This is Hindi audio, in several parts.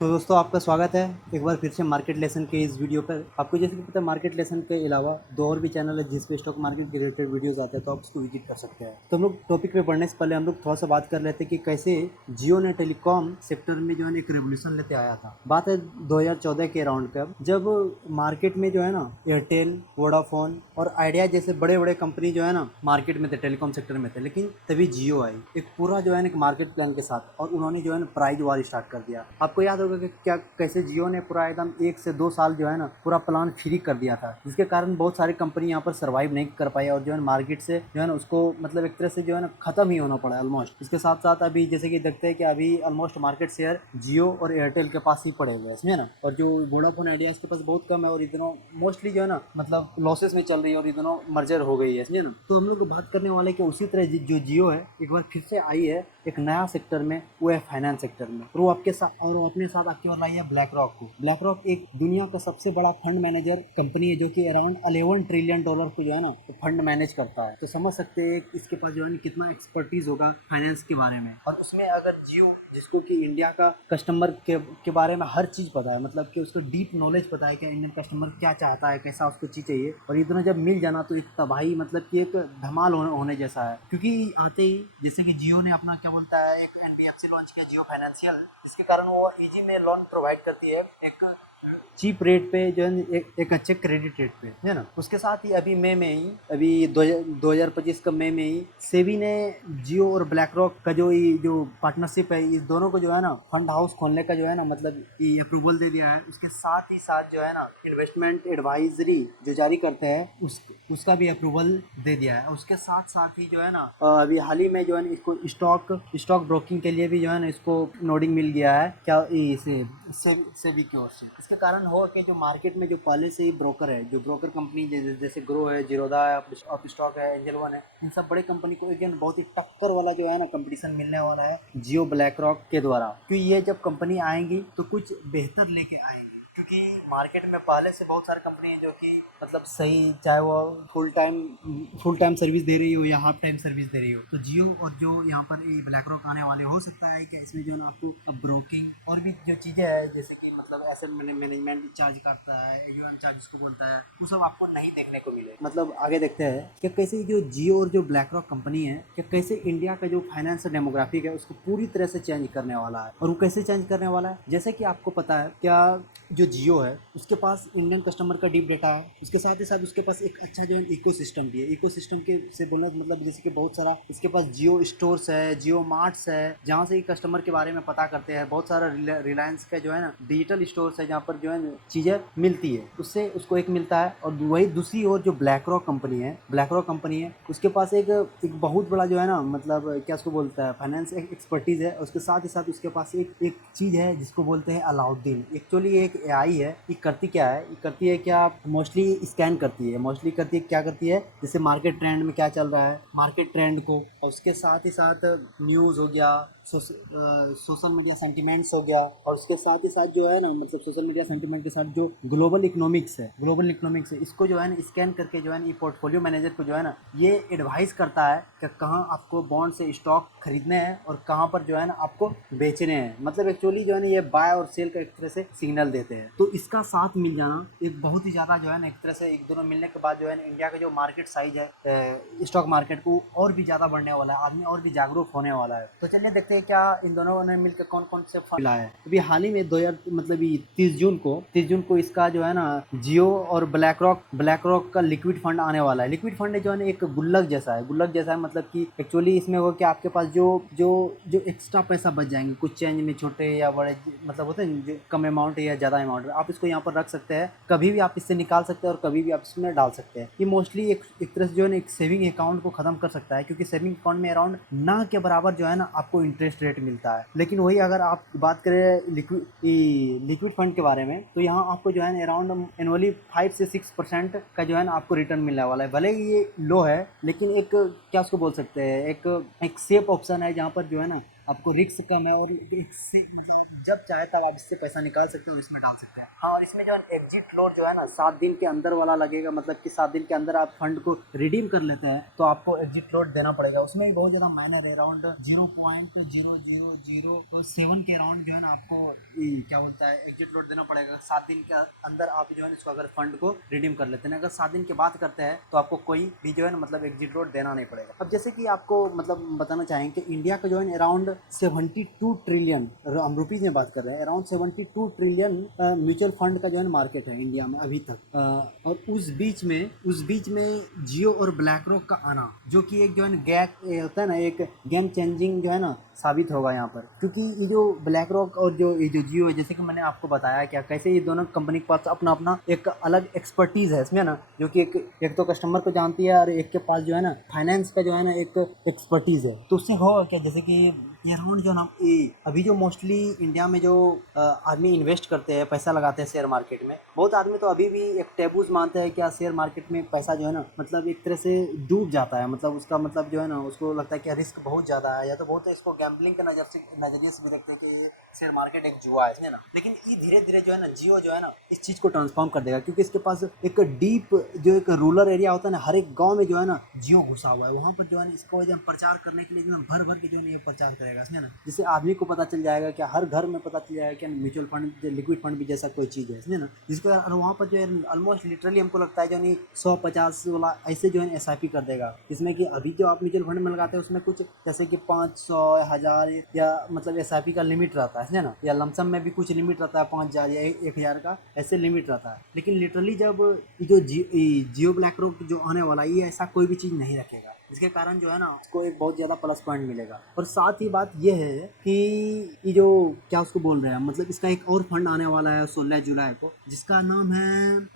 तो दोस्तों आपका स्वागत है एक बार फिर से मार्केट लेसन के इस वीडियो पर। आपको जैसे कि पता है मार्केट लेसन के अलावा दो और भी चैनल है जिस पे स्टॉक मार्केट के रिलेटेड वीडियोस आते हैं, तो आप उसको विजिट कर सकते हैं। तो हम लोग टॉपिक पे बढ़ने से पहले हम लोग थोड़ा सा बात कर लेते हैं कि कैसे जियो ने टेलीकॉम सेक्टर में जो है एक रेवोल्यूशन लेते आया था। बात है 2014 के अराउंड का, जब मार्केट में जो है ना एयरटेल, वोडाफोन और आइडिया जैसे बड़े बड़े कंपनी जो है ना मार्केट में थे, टेलीकॉम सेक्टर में थे। लेकिन तभी जियो आई एक पूरा जो है एक मार्केट प्लान के साथ, और उन्होंने जो है प्राइस वार स्टार्ट कर दिया। आपको याद होगा कि क्या कैसे जियो ने पूरा एकदम 1 से 2 साल जो है ना पूरा प्लान फ्री कर दिया था, जिसके कारण बहुत सारी कंपनी यहाँ पर सर्वाइव नहीं कर पाई और जो है मार्केट से जो है ना उसको मतलब एक तरह से जो है ना खत्म ही होना पड़ा ऑलमोस्ट। इसके साथ साथ अभी जैसे कि देखते हैं कि अभी ऑलमोस्ट मार्केट शेयर जियो और एयरटेल के पास ही पड़े हुए हैं, समझे ना। और जो वोडाफोन आइडिया इसके पास बहुत कम है, और इतनों मोस्टली जो है ना मतलब लॉसेस में चल रही है और इतनों मर्जर हो गई है, समझे ना। तो हम लोग बात करने वाले कि उसी तरह जो जियो है एक बार फिर से आई है एक नया सेक्टर में, वो है फाइनेंस सेक्टर में। और वो आपके साथ और वो अपने साथ आपके और लाई है ब्लैक रॉक को। ब्लैक रॉक एक दुनिया का सबसे बड़ा फंड मैनेजर कंपनी है, जो कि अराउंड $11 ट्रिलियन को जो है ना फंड मैनेज करता है। तो समझ सकते हैं इसके पास जो है कितना एक्सपर्टीज होगा फाइनेंस के बारे में। और उसमें अगर जियो, जिसको कि इंडिया का कस्टमर के बारे में हर चीज़ पता है, मतलब कि उसको डीप नॉलेज पता है कि इंडियन कस्टमर क्या चाहता है, कैसा उसको चीज़ चाहिए, और ये दोनों जब मिल जाना तो एक तबाही मतलब कि एक धमाल होने जैसा है। क्योंकि आते ही जैसे कि जियो ने अपना क्या बोलता है एक एनबीएफसी लॉन्च किया, जियो फाइनेंशियल, इसके कारण वो इजी में लोन प्रोवाइड करती है एक चीप रेट पे जो है एक अच्छे क्रेडिट रेट पे, है ना। उसके साथ ही अभी मई में ही अभी 2025 का मई में ही सेबी ने जियो और ब्लैक रॉक का जो पार्टनरशिप है, इस दोनों को जो है ना फंड हाउस खोलने का जो है ना मतलब ये अप्रूवल दे दिया है। उसके साथ ही साथ जो है ना इन्वेस्टमेंट एडवाइजरी जो जारी करते हैं उसका भी अप्रूवल दे दिया है। उसके साथ साथ ही जो है ना अभी हाल ही में जो है ना इसको स्टॉक ब्रोकिंग के लिए भी जो है ना इसको नोडिंग मिल गया है, क्या इसे सेबी की ओर से। इसके कारण हो कि जो मार्केट में जो पहले से ही ब्रोकर है, जो ब्रोकर कंपनी जैसे ग्रो है, जीरोधा है, अप स्टॉक है, एंजल वन है, इन सब बड़े कंपनी को एक बहुत ही टक्कर वाला जो है ना कंपटीशन मिलने वाला है जियो ब्लैक रॉक के द्वारा। क्योंकि ये जब कंपनी आएंगी तो कुछ बेहतर लेके आएंगी, क्योंकि मार्केट में पहले से बहुत सारी कंपनी है जो कि मतलब सही, चाहे वो फुल टाइम सर्विस दे रही हो या हाफ टाइम सर्विस दे रही हो। तो जियो और जो यहाँ पर ब्लैक रॉक आने वाले, हो सकता है कि इसमें जो है ना आपको ब्रोकिंग और भी जो चीज़ें हैं जैसे कि मतलब एसेट मैनेजमेंट चार्ज काटता है, एयूएम चार्ज जिसको बोलता है, वो सब आपको नहीं देखने को मिले। मतलब आगे देखते हैं कि कैसे जो जियो और जो ब्लैक रॉक कंपनी है कि कैसे इंडिया का जो फाइनेंस डेमोग्राफिक है उसको पूरी तरह से चेंज करने वाला है। और वो कैसे चेंज करने वाला है, जैसे कि आपको पता है क्या, जो जियो है उसके पास इंडियन कस्टमर का डीप डेटा है। उसके साथ ही साथ उसके पास एक अच्छा जो है इकोसिस्टम भी है। इकोसिस्टम के से बोलना मतलब जैसे कि बहुत सारा इसके पास जियो स्टोर्स है, जियो मार्ट्स है, जहाँ से ही कस्टमर के बारे में पता करते हैं। बहुत सारा रिलायंस का जो है ना डिजिटल स्टोर्स है जहाँ पर जो है चीज़ें मिलती है, उससे उसको एक मिलता है। और वही दूसरी ओर जो ब्लैक रॉक कंपनी है उसके पास एक बहुत बड़ा जो है ना मतलब क्या उसको बोलता है फाइनेंस एक्सपर्टीज है। उसके साथ ही साथ उसके पास एक चीज़ है जिसको बोलते हैं अलाउद्दीन। एक्चुअली एक एआई है। ये करती क्या है, ये करती है क्या, मोस्टली स्कैन करती है, क्या करती है, जैसे मार्केट ट्रेंड में क्या चल रहा है, मार्केट ट्रेंड को, और उसके साथ ही साथ न्यूज़ हो गया, सोशल मीडिया सेंटिमेंट्स हो गया, और उसके साथ ही साथ जो है ना मतलब सोशल मीडिया सेंटिमेंट के साथ जो ग्लोबल इकोनॉमिक्स है इसको जो है ना स्कैन करके जो है ना ये पोर्टफोलियो मैनेजर को जो है ना ये एडवाइस करता है कि कहाँ आपको बॉन्ड से स्टॉक खरीदने हैं और कहाँ पर जो है ना आपको बेचने हैं। मतलब एक्चुअली जो है ना ये बाय और सेल का एक तरह से सिग्नल देते हैं। तो इसका साथ मिल जाना एक बहुत ही ज़्यादा जो है ना एक तरह से एक दोनों मिलने के बाद जो है ना इंडिया का जो मार्केट साइज है स्टॉक मार्केट को और भी ज़्यादा बढ़ने वाला है, आदमी और भी जागरूक होने वाला है। तो चलिए देखते हैं क्या इन दोनों ने मिलकर कौन कौन से फंड लाए हैं। अभी हाल ही में 2000 मतलब 30 जून को इसका जो है ना जियो और ब्लैक रॉक का लिक्विड फंड आने वाला है। लिक्विड फंड जो है ना एक गुल्लक जैसा है, मतलब कि एक्चुअली इसमें हो कि आपके पास जो जो जो एक्स्ट्रा पैसा बच जाएंगे कुछ चेंज में, छोटे या बड़े मतलब होते हैं जो कम अमाउंट या ज़्यादा अमाउंट, आप इसको यहाँ पर रख सकते हैं। कभी भी आप इससे निकाल सकते हैं और कभी भी आप इसमें डाल सकते हैं। ये मोस्टली एक तरह से जो है ना एक सेविंग अकाउंट को खत्म कर सकता है, क्योंकि सेविंग अकाउंट में अराउंड ना के बराबर जो है ना आपको इंटरेस्ट रेट मिलता है। लेकिन वही अगर आप बात करें लिक्विड फंड के बारे में, तो यहाँ आपको जो है ना अराउंड एनुअली 5 से 6% का जो है ना आपको रिटर्न मिलने वाला है। भले ही ये लो है, लेकिन एक क्या उसको बोल सकते हैं एक सेफ ऑप्शन है, जहाँ पर जो है ना आपको रिस्क कम है और एक से मतलब जब चाहे तब आप इससे पैसा निकाल सकते हो और इसमें डाल सकते हैं। हाँ, और इसमें जो है एग्जिट लोड जो है ना 7 दिन के अंदर वाला लगेगा, मतलब कि 7 दिन के अंदर आप फंड को रिडीम कर लेते हैं तो आपको एग्जिट लोड देना पड़ेगा। उसमें भी बहुत ज़्यादा माइनर है, अराउंड 0.0007 के अराउंड जो है ना आपको क्या बोलता है एग्जिट लोड देना पड़ेगा। 7 दिन के अंदर आप जो है इसको अगर फंड को रिडीम कर लेते हैं। अगर 7 दिन के बाद करते हैं तो आपको कोई भी जो है ना मतलब एग्जिट लोड देना नहीं पड़ेगा। अब जैसे कि आपको मतलब बताना चाहेंगे कि इंडिया का जो है अराउंड 72 ट्रिलियन, हम रुपीज़ में बात कर रहे हैं, अराउंड 72 ट्रिलियन म्यूचुअल फंड का जो है मार्केट है इंडिया में अभी तक। और उस बीच में जियो और ब्लैक रॉक का आना, जो कि एक जो है गैप होता है ना, एक गेम चेंजिंग जो है ना साबित होगा यहाँ पर। क्योंकि ये जो ब्लैक रॉक और जो जियो है, जैसे कि मैंने आपको बताया क्या कैसे ये दोनों कंपनी के पास अपना अपना एक अलग एक्सपर्टीज़ है इसमें ना, जो कि एक तो कस्टमर को जानती है और एक के पास जो है ना फाइनेंस का जो है ना एक एक्सपर्टीज़ है। तो उससे होगा क्या, जैसे कि ये अराउंड जो ना अभी जो मोस्टली इंडिया में जो आदमी इन्वेस्ट करते हैं, पैसा लगाते हैं शेयर मार्केट में, बहुत आदमी तो अभी भी एक टैबूज मानते हैं क्या शेयर मार्केट में पैसा जो है ना मतलब एक तरह से डूब जाता है। मतलब उसका मतलब जो है ना उसको लगता है कि रिस्क बहुत ज़्यादा है, या तो बहुत इसको गैम्बलिंग के नज़रिए से भी देखते हैं कि ये शेयर मार्केट एक जुआ है ना। लेकिन ये धीरे धीरे जो है ना जियो जो है ना इस चीज़ को ट्रांसफॉर्म कर देगा, क्योंकि इसके पास एक डीप जो एक रूरल एरिया होता है ना, हर एक गाँव में जो है ना जियो घुसा हुआ है। वहाँ पर जो है ना इसको जो प्रचार करने के लिए जो है भर भर के जो है ना ये प्रचार करेगा इसमें ना, जिससे आदमी को पता चल जाएगा कि हर घर में पता चल जाएगा कि म्यूचुअल फंड लिक्विड फंड भी जैसा कोई चीज़ है इसमें ना, जिसको वहाँ पर जो है ऑलमोस्ट लिटरली हमको लगता है जो नहीं 150 वाला ऐसे जो है SIP कर देगा। इसमें कि अभी जो आप म्यूचुअल फंड में लगाते हैं उसमें कुछ जैसे कि 500 1000 या मतलब SIP का लिमिट रहता है ना, या लमसम में भी कुछ लिमिट रहता है 5000 या 1000 का ऐसे लिमिट रहता है। लेकिन लिटरली जब ये जो जियो ब्लैक रॉक जो आने वाला ये ऐसा कोई भी चीज़ नहीं रखेगा, जिसके कारण जो है ना उसको एक बहुत ज़्यादा प्लस पॉइंट मिलेगा। और साथ ही बात ये है कि ये जो क्या उसको बोल रहे हैं, मतलब इसका एक और फंड आने वाला है 16 जुलाई को, जिसका नाम है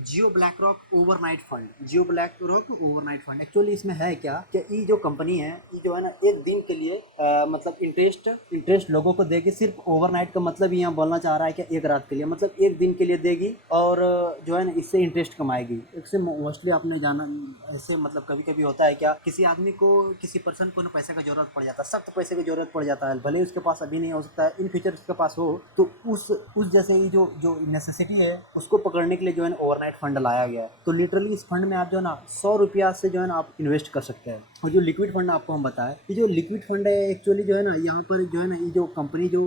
Jio BlackRock overnight fund. Jio BlackRock overnight fund actually इसमें है क्या कि ये जो कंपनी है ये जो है ना एक दिन के लिए मतलब इंटरेस्ट लोगों को देगी। सिर्फ ओवरनाइट का मतलब यहाँ बोलना चाह रहा है कि एक रात के लिए, मतलब एक दिन के लिए देगी और जो है ना इससे इंटरेस्ट कमाएगी। इससे मोस्टली आपने जाना ऐसे मतलब कभी कभी होता है क्या, किसी आदमी को किसी पर्सन को ना पैसे का जरूरत पड़ जाता है, सख्त पैसे की जरूरत पड़ जाता है, भले उसके पास अभी नहीं हो सकता है इन फ्यूचर उसके पास हो, तो उस जैसे ही जो जो नेसेसिटी है उसको पकड़ने के लिए जो है ओवरनाइट फंड लाया गया है। तो लिटरली इस फंड में आप जो है ना 100 रुपया से जो है ना आप इन्वेस्ट कर सकते हैं। और जो लिक्विड फंड आपको हम बताएं, ये जो लिक्विड फंड है एक्चुअली जो है ना यहाँ पर जो है ना ये जो कंपनी जो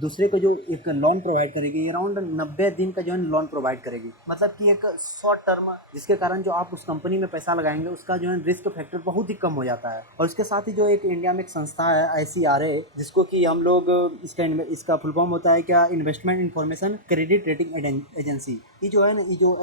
दूसरे को जो एक लोन प्रोवाइड करेगी, अराउंड 90 दिन का जो है लोन प्रोवाइड करेगी, मतलब कि एक शॉर्ट टर्म, जिसके कारण जो आप उस कंपनी में पैसा लगाएंगे उसका जो है रिस्क फैक्टर बहुत ही कम हो जाता है। और उसके साथ ही जो एक इंडिया में एक संस्था है ICRA, जिसको कि हम लोग इसका फुल फॉर्म होता है क्या, investment information credit rating agency. ये जो है ना ये जो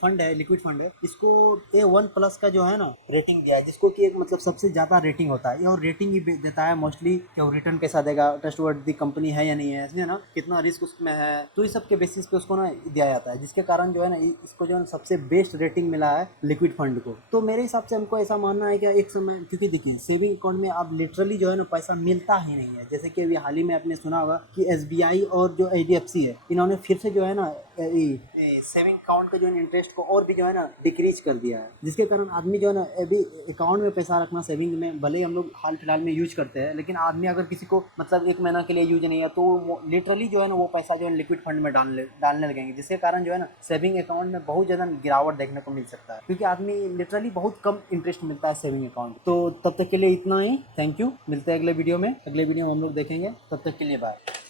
फंड है लिक्विड फंड है, इसको A1+ का जो है ना रेटिंग दिया है, जिसको कि एक मतलब सबसे ज़्यादा रेटिंग होता है। और रेटिंग ही देता है मोस्टली कि वो रिटर्न कैसा देगा, ट्रस्टवर्दी कंपनी है या नहीं है, इसमें ना कितना रिस्क उसमें है, तो इस सब के बेसिस पे उसको ना दिया जाता है, जिसके कारण जो है ना इसको जो है सबसे बेस्ट रेटिंग मिला है लिक्विड फंड को। तो मेरे हिसाब से हमको ऐसा मानना है कि एक समय, क्योंकि देखिए सेविंग अकाउंट में अब लिटरली जो है ना पैसा मिलता ही नहीं है। जैसे कि अभी हाल ही में आपने सुना होगा कि SBI और जो IDFC है इन्होंने फिर से जो है ना सेविंग अकाउंट के जो है इंटरेस्ट को और भी जो है ना डिक्रीज कर दिया है, जिसके कारण आदमी जो है ना अभी अकाउंट में पैसा रखना सेविंग में भले ही हम लोग हाल फिलहाल में यूज करते हैं, लेकिन आदमी अगर किसी को मतलब 1 महीना के लिए यूज नहीं है तो लिटरली जो है ना वो पैसा जो है लिक्विड फंड में डालने लगेंगे, जिसके कारण जो है ना सेविंग अकाउंट में बहुत ज़्यादा गिरावट देखने को मिल सकता है, क्योंकि आदमी लिटरली बहुत कम इंटरेस्ट मिलता है सेविंग अकाउंट। तो तब तक के लिए इतना ही, थैंक यू, मिलते हैं अगले वीडियो में। अगले वीडियो में हम लोग देखेंगे, तब तक के लिए बाय।